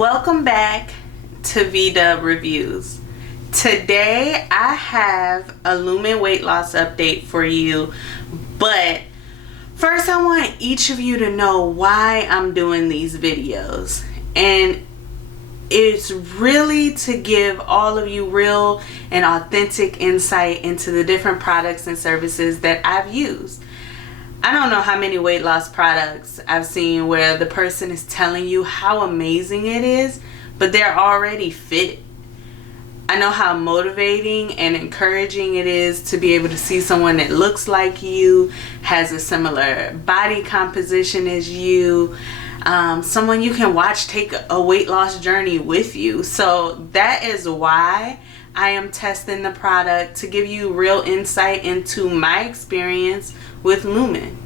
Welcome back to VW Reviews. Today I have a Lumen weight loss update for you, but first I want each of you to know why I'm doing these videos, and it's really to give all of you real and authentic insight into the different products and services that I've used. I don't know how many weight loss products I've seen where the person is telling you how amazing it is, but they're already fit. I know how motivating and encouraging it is to be able to see someone that looks like you, has a similar body composition as you, someone you can watch take a weight loss journey with you. So that is why I am testing the product, to give you real insight into my experience with Lumen.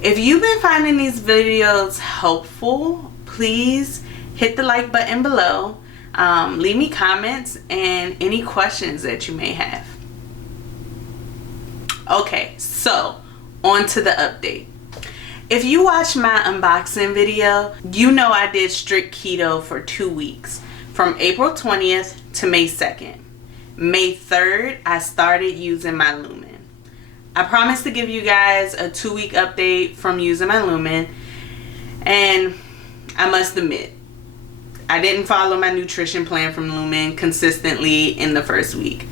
If you've been finding these videos helpful, please hit the like button below. Leave me comments and any questions that you may have. Okay, so on to the update. If you watched my unboxing video, you know I did strict keto for 2 weeks, from April 20th to May 2nd. May 3rd, I started using my Lumen. I promised to give you guys a 2-week update from using my Lumen, and I must admit, I didn't follow my nutrition plan from Lumen consistently in the first week.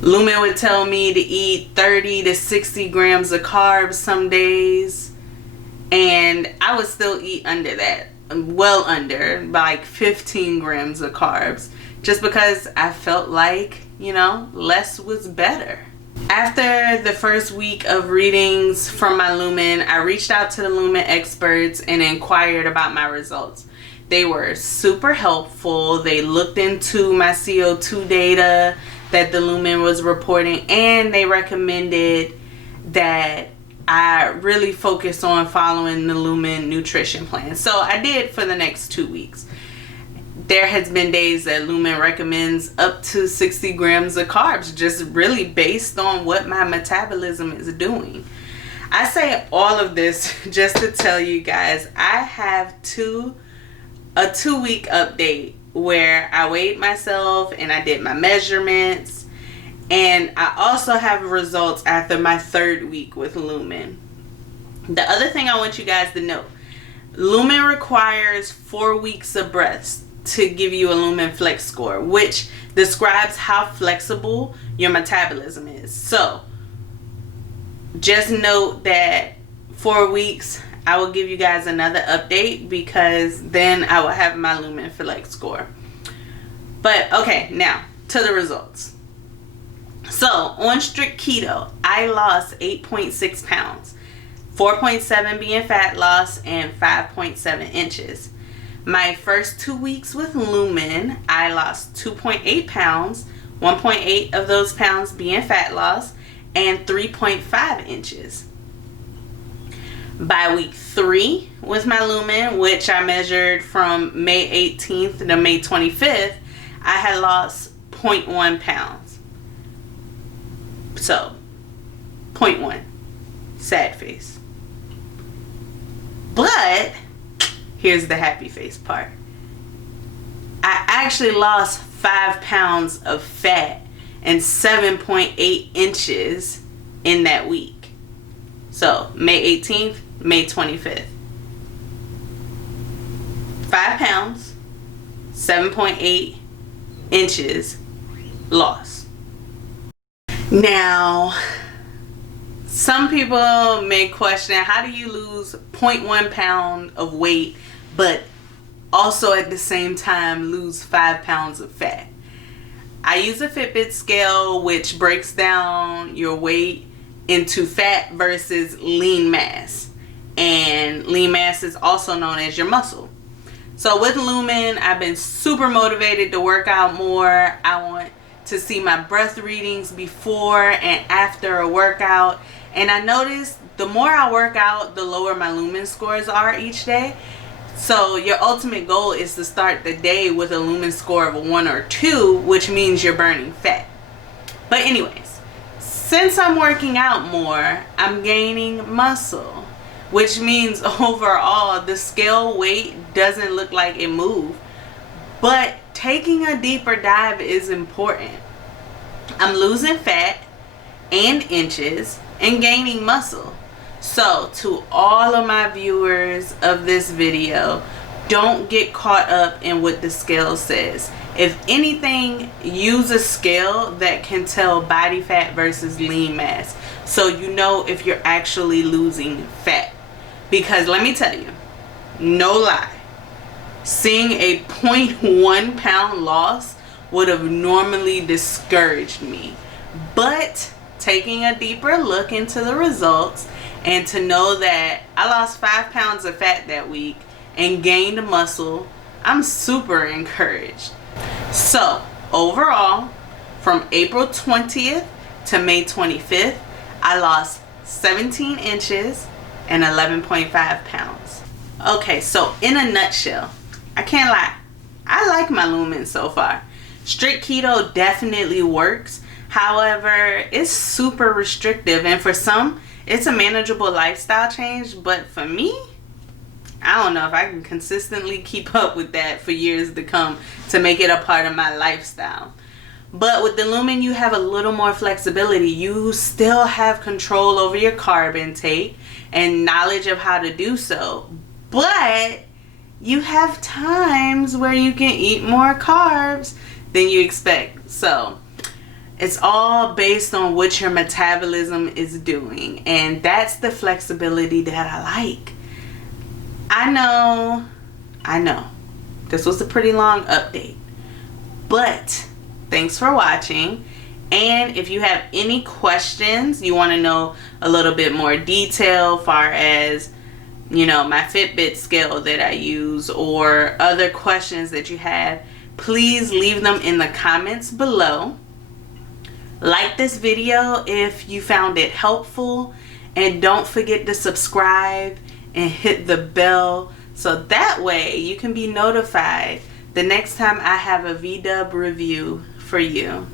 Lumen would tell me to eat 30 to 60 grams of carbs some days, and I would still eat under that, well under, like 15 grams of carbs, just because I felt like, less was better. After the first week of readings from my Lumen, I reached out to the Lumen experts and inquired about my results. They were super helpful. They looked into my CO2 data that the Lumen was reporting, and they recommended that I really focus on following the Lumen nutrition plan. So I did for the next 2 weeks. There has been days that Lumen recommends up to 60 grams of carbs, just really based on what my metabolism is doing. I say all of this just to tell you guys, I have a 2-week update where I weighed myself and I did my measurements, and I also have results after my 3rd week with Lumen. The other thing I want you guys to know, Lumen requires 4 weeks of breaths to give you a Lumen Flex score, which describes how flexible your metabolism is. So just note that 4 weeks I will give you guys another update, because then I will have my Lumen Flex score. But okay, now to the results. So on strict keto, I lost 8.6 pounds, 4.7 being fat loss and 5.7 inches. My first 2 weeks with Lumen, I lost 2.8 pounds, 1.8 of those pounds being fat loss, and 3.5 inches. By week 3 with my Lumen, which I measured from May 18th to May 25th, I had lost 0.1 pounds. So, 0.1. Sad face. But here's the happy face part. I actually lost 5 pounds of fat and 7.8 inches in that week. So May 18th, May 25th. 5 pounds, 7.8 inches lost. Now, some people may question, how do you lose 0.1 pound of weight but also at the same time lose 5 pounds of fat? I use a Fitbit scale which breaks down your weight into fat versus lean mass, and lean mass is also known as your muscle. So with Lumen, I've been super motivated to work out more. I want to see my breath readings before and after a workout, and I noticed the more I work out, the lower my Lumen scores are each day. So your ultimate goal is to start the day with a Lumen score of a 1 or 2, which means you're burning fat. But anyways, since I'm working out more, I'm gaining muscle. which means overall the scale weight doesn't look like it moved. But taking a deeper dive is important. I'm losing fat and inches and gaining muscle. So to all of my viewers of this video, don't get caught up in what the scale says. If anything, use a scale that can tell body fat versus lean mass, so you know if you're actually losing fat. Because let me tell you, no lie, seeing a 0.1 pound loss would have normally discouraged me. But taking a deeper look into the results and to know that I lost 5 pounds of fat that week and gained muscle, I'm super encouraged. So overall, from April 20th to May 25th, I lost 17 inches and 11.5 pounds. Okay, so in a nutshell, I can't lie, I like my Lumen so far. Strict keto definitely works. However, it's super restrictive, and for some, it's a manageable lifestyle change, but for me, I don't know if I can consistently keep up with that for years to come to make it a part of my lifestyle. But with the Lumen, you have a little more flexibility. You still have control over your carb intake and knowledge of how to do so. But you have times where you can eat more carbs than you expect. So it's all based on what your metabolism is doing. And that's the flexibility that I like. I know. This was a pretty long update. But thanks for watching. And if you have any questions, you want to know a little bit more detail far as, you know, my Fitbit scale that I use or other questions that you have, please leave them in the comments below. Like this video if you found it helpful, and don't forget to subscribe and hit the bell so that way you can be notified the next time I have a VW review for you.